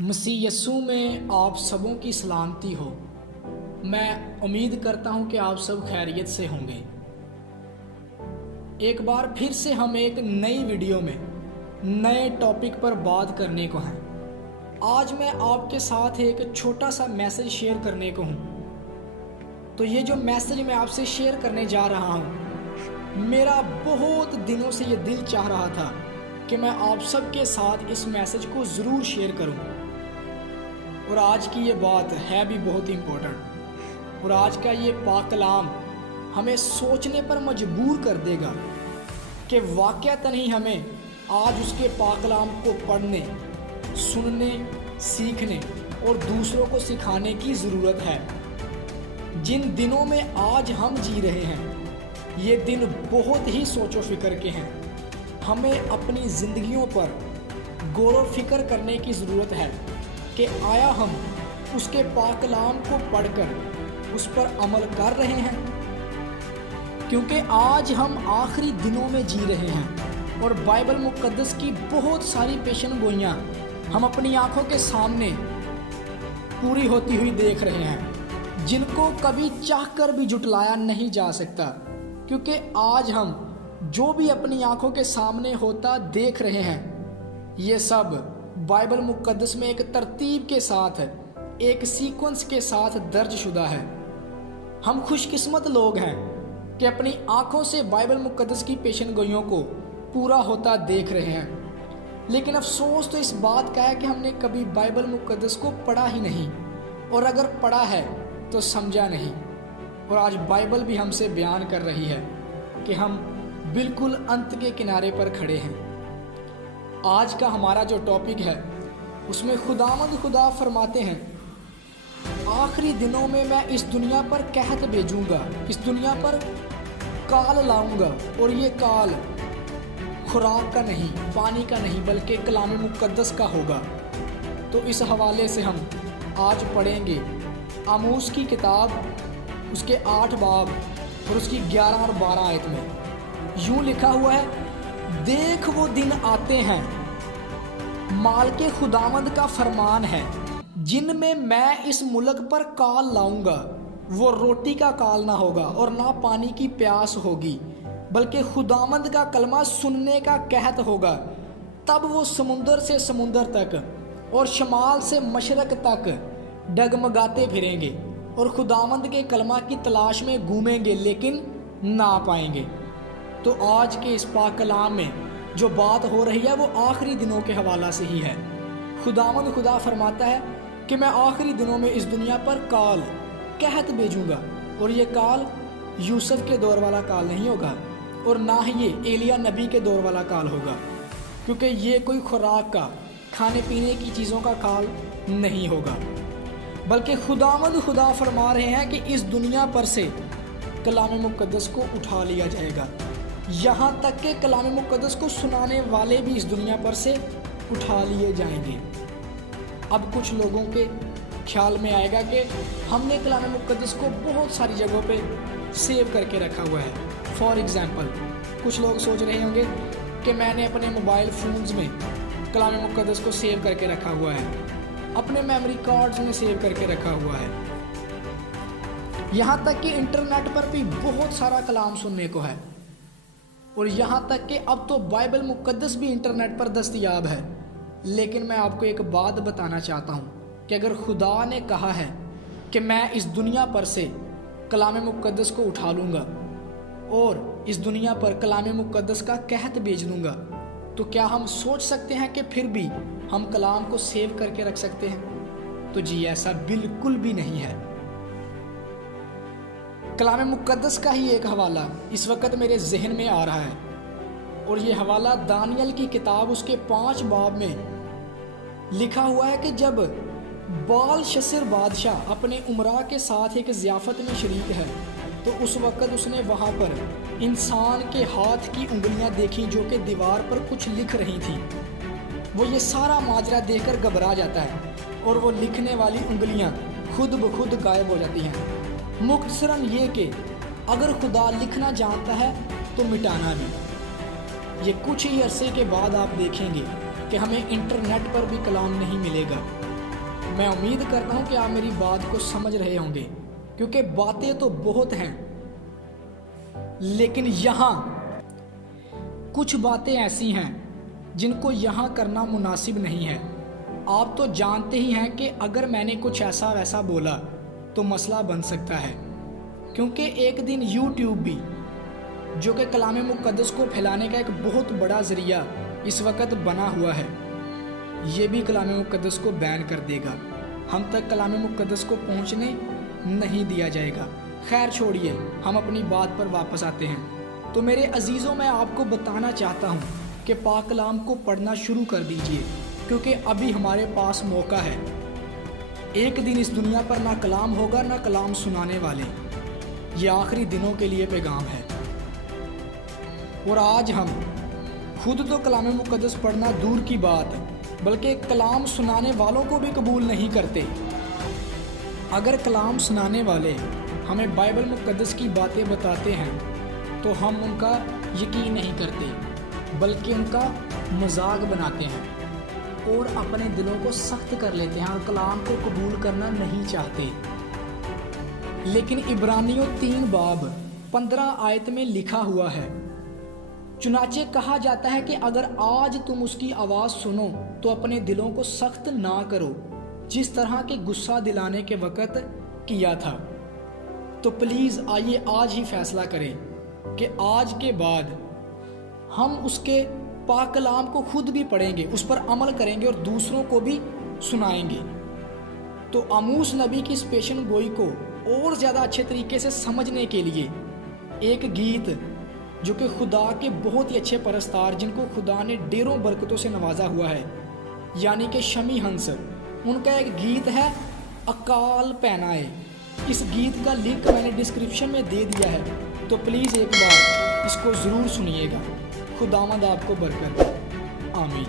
مسیح یسوع میں آپ سبوں کی سلامتی ہو۔ میں امید کرتا ہوں کہ آپ سب خیریت سے ہوں گے۔ ایک بار پھر سے ہم ایک نئی ویڈیو میں نئے ٹاپک پر بات کرنے کو ہیں۔ آج میں آپ کے ساتھ ایک چھوٹا سا میسج شیئر کرنے کو ہوں۔ تو یہ جو میسج میں آپ سے شیئر کرنے جا رہا ہوں، میرا بہت دنوں سے یہ دل چاہ رہا تھا کہ میں آپ سب کے ساتھ اس میسج کو ضرور شیئر کروں، اور آج کی یہ بات ہے بھی بہت امپورٹنٹ، اور آج کا یہ پاک کلام ہمیں سوچنے پر مجبور کر دے گا کہ واقعتاً ہی ہمیں آج اس کے پاک کلام کو پڑھنے، سننے، سیکھنے اور دوسروں کو سکھانے کی ضرورت ہے۔ جن دنوں میں آج ہم جی رہے ہیں، یہ دن بہت ہی سوچ و فکر کے ہیں۔ ہمیں اپنی زندگیوں پر غور و فکر کرنے کی ضرورت ہے کہ آیا ہم اس کے پاک کلام کو پڑھ کر اس پر عمل کر رہے ہیں، کیونکہ آج ہم آخری دنوں میں جی رہے ہیں اور بائبل مقدس کی بہت ساری پیشن گوئیاں ہم اپنی آنکھوں کے سامنے پوری ہوتی ہوئی دیکھ رہے ہیں، جن کو کبھی چاہ کر بھی جھٹلایا نہیں جا سکتا، کیونکہ آج ہم جو بھی اپنی آنکھوں کے سامنے ہوتا دیکھ رہے ہیں، یہ سب بائبل مقدس میں ایک ترتیب کے ساتھ، ایک سیکوینس کے ساتھ درج شدہ ہے۔ ہم خوش قسمت لوگ ہیں کہ اپنی آنکھوں سے بائبل مقدس کی پیشن گوئیوں کو پورا ہوتا دیکھ رہے ہیں، لیکن افسوس تو اس بات کا ہے کہ ہم نے کبھی بائبل مقدس کو پڑھا ہی نہیں، اور اگر پڑھا ہے تو سمجھا نہیں۔ اور آج بائبل بھی ہم سے بیان کر رہی ہے کہ ہم بالکل انت کے کنارے پر کھڑے ہیں۔ آج کا ہمارا جو ٹاپک ہے، اس میں خدا فرماتے ہیں، آخری دنوں میں اس دنیا پر قحط بھیجوں گا، اس دنیا پر کال لاؤں گا، اور یہ کال خوراک کا نہیں، پانی کا نہیں، بلکہ کلام مقدس کا ہوگا۔ تو اس حوالے سے ہم آج پڑھیں گے آموس کی کتاب، اس کے 8 باب اور اس کی 11 اور 12 آیت میں یوں لکھا ہوا ہے، دیکھ وہ دن آتے ہیں، مالک خداوند کا فرمان ہے، جن میں اس ملک پر کال لاؤں گا، وہ روٹی کا کال نہ ہوگا اور نہ پانی کی پیاس ہوگی، بلکہ خداوند کا کلمہ سننے کا قحط ہوگا۔ تب وہ سمندر سے سمندر تک اور شمال سے مشرق تک ڈگمگاتے پھریں گے اور خداوند کے کلمہ کی تلاش میں گھومیں گے، لیکن نہ پائیں گے۔ تو آج کے اس پاک کلام میں جو بات ہو رہی ہے، وہ آخری دنوں کے حوالہ سے ہی ہے۔ خدا فرماتا ہے کہ میں آخری دنوں میں اس دنیا پر کال، قحط بھیجوں گا، اور یہ کال یوسف کے دور والا کال نہیں ہوگا، اور نہ ہی یہ ایلیا نبی کے دور والا کال ہوگا، کیونکہ یہ کوئی خوراک کا، کھانے پینے کی چیزوں کا کال نہیں ہوگا، بلکہ خدا فرما رہے ہیں کہ اس دنیا پر سے کلام مقدس کو اٹھا لیا جائے گا، یہاں تک کہ کلام مقدس کو سنانے والے بھی اس دنیا پر سے اٹھا لیے جائیں گے۔ اب کچھ لوگوں کے خیال میں آئے گا کہ ہم نے کلام مقدس کو بہت ساری جگہوں پہ سیو کر کے رکھا ہوا ہے۔ فار ایگزامپل، کچھ لوگ سوچ رہے ہوں گے کہ میں نے اپنے موبائل فونز میں کلام مقدس کو سیو کر کے رکھا ہوا ہے، اپنے میموری کارڈز میں سیو کر کے رکھا ہوا ہے، یہاں تک کہ انٹرنیٹ پر بھی بہت سارا کلام سننے کو ہے، اور یہاں تک کہ اب تو بائبل مقدس بھی انٹرنیٹ پر دستیاب ہے۔ لیکن میں آپ کو ایک بات بتانا چاہتا ہوں کہ اگر خدا نے کہا ہے کہ میں اس دنیا پر سے کلام مقدس کو اٹھا لوں گا اور اس دنیا پر کلام مقدس کا قحط بھیج دوں گا، تو کیا ہم سوچ سکتے ہیں کہ پھر بھی ہم کلام کو سیو کر کے رکھ سکتے ہیں؟ تو جی ایسا بالکل بھی نہیں ہے۔ کلام مقدس کا ہی ایک حوالہ اس وقت میرے ذہن میں آ رہا ہے، اور یہ حوالہ دانیل کی کتاب، اس کے 5 باب میں لکھا ہوا ہے کہ جب بال شسر بادشاہ اپنے امراء کے ساتھ ایک ضیافت میں شریک ہے، تو اس وقت اس نے وہاں پر انسان کے ہاتھ کی انگلیاں دیکھی جو کہ دیوار پر کچھ لکھ رہی تھیں۔ وہ یہ سارا ماجرا دیکھ کر گھبرا جاتا ہے، اور وہ لکھنے والی انگلیاں خود بخود غائب ہو جاتی ہیں۔ مختصراً یہ کہ اگر خدا لکھنا جانتا ہے تو مٹانا بھی۔ یہ کچھ ہی عرصے کے بعد آپ دیکھیں گے کہ ہمیں انٹرنیٹ پر بھی کلام نہیں ملے گا، میں امید کرتا ہوں کہ آپ میری بات کو سمجھ رہے ہوں گے، کیونکہ باتیں تو بہت ہیں لیکن یہاں کچھ باتیں ایسی ہیں جن کو یہاں کرنا مناسب نہیں ہے۔ آپ تو جانتے ہی ہیں کہ اگر میں نے کچھ ایسا ویسا بولا تو مسئلہ بن سکتا ہے، کیونکہ ایک دن یوٹیوب بھی، جو کہ کلام مقدس کو پھیلانے کا ایک بہت بڑا ذریعہ اس وقت بنا ہوا ہے، یہ بھی کلام مقدس کو بین کر دے گا۔ ہم تک کلام مقدس کو پہنچنے نہیں دیا جائے گا۔ خیر چھوڑیے، ہم اپنی بات پر واپس آتے ہیں۔ تو میرے عزیزوں، میں آپ کو بتانا چاہتا ہوں کہ پاک کلام کو پڑھنا شروع کر دیجئے، کیونکہ ابھی ہمارے پاس موقع ہے۔ ایک دن اس دنیا پر نہ کلام ہوگا نہ کلام سنانے والے۔ یہ آخری دنوں کے لیے پیغام ہے، اور آج ہم خود تو کلام مقدس پڑھنا دور کی بات بلکہ کلام سنانے والوں کو بھی قبول نہیں کرتے۔ اگر کلام سنانے والے ہمیں بائبل مقدس کی باتیں بتاتے ہیں تو ہم ان کا یقین نہیں کرتے بلکہ ان کا مذاق بناتے ہیں اور اپنے دلوں کو سخت کر لیتے ہیں اور کلام کو قبول کرنا نہیں چاہتے۔ لیکن عبرانیوں 3 باب 15 آیت میں لکھا ہوا ہے، چنانچہ کہا جاتا ہے کہ اگر آج تم اس کی آواز سنو تو اپنے دلوں کو سخت نہ کرو، جس طرح کے غصہ دلانے کے وقت کیا تھا۔ تو پلیز آئیے آج ہی فیصلہ کریں کہ آج کے بعد ہم اس کے پاک کلام کو خود بھی پڑھیں گے، اس پر عمل کریں گے اور دوسروں کو بھی سنائیں گے۔ تو آموس نبی کی اس پیشن گوئی کو اور زیادہ اچھے طریقے سے سمجھنے کے لیے ایک گیت جو کہ خدا کے بہت ہی اچھے پرستار، جن کو خدا نے ڈیروں برکتوں سے نوازا ہوا ہے، یعنی کہ شمی ہنس، ان کا ایک گیت ہے اکال پہنائے۔ اس گیت کا لنک میں نے ڈسکرپشن میں دے دیا ہے، تو پلیز ایک بار اس کو ضرور سنیے گا۔ خداوند آپ کو برکت دے، آمین۔